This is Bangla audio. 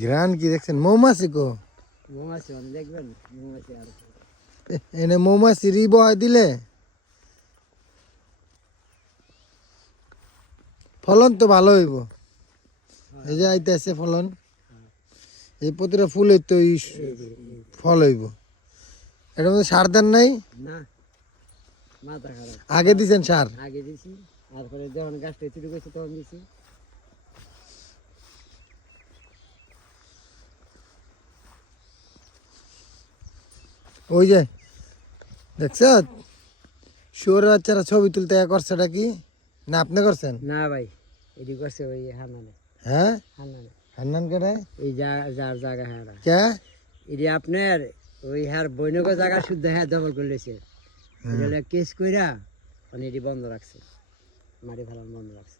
গ্রান কি দেখছেন? মৌমাছি মৌমাছি অনেক দেখবেন মৌমাছি আর এনে মৌমাছি রি বহাই দিলে। ফলন তো ভালো হইব। এই যে আইতেছে ফলন। এই প্রতিটা ফুলের তো ফল হইব। এটার মধ্যে সার দেন নাই? না আগে দিছেন সার? আগে দিছি তারপরে যখন গাছটা শুরু করছে তখন দিছি। ওই যে দেখছ? শুয়োর বাচ্চারা ছবি তুলতে করছে এটা কি? না আপনি করছেন? না ভাই এটি করছে ওই হানানে হ্যাঁ? হানানে হান্নান কেটে এই যার জায়গা হ্যাঁ কে? এটি আপনার ওই হ্যার বৈনক জায়গা শুদ্ধ হ্যাঁ দখল করে লেছে কেস কইরা মানে এটি বন্ধ রাখছে। মাটি ফেলান বন্ধ রাখছে।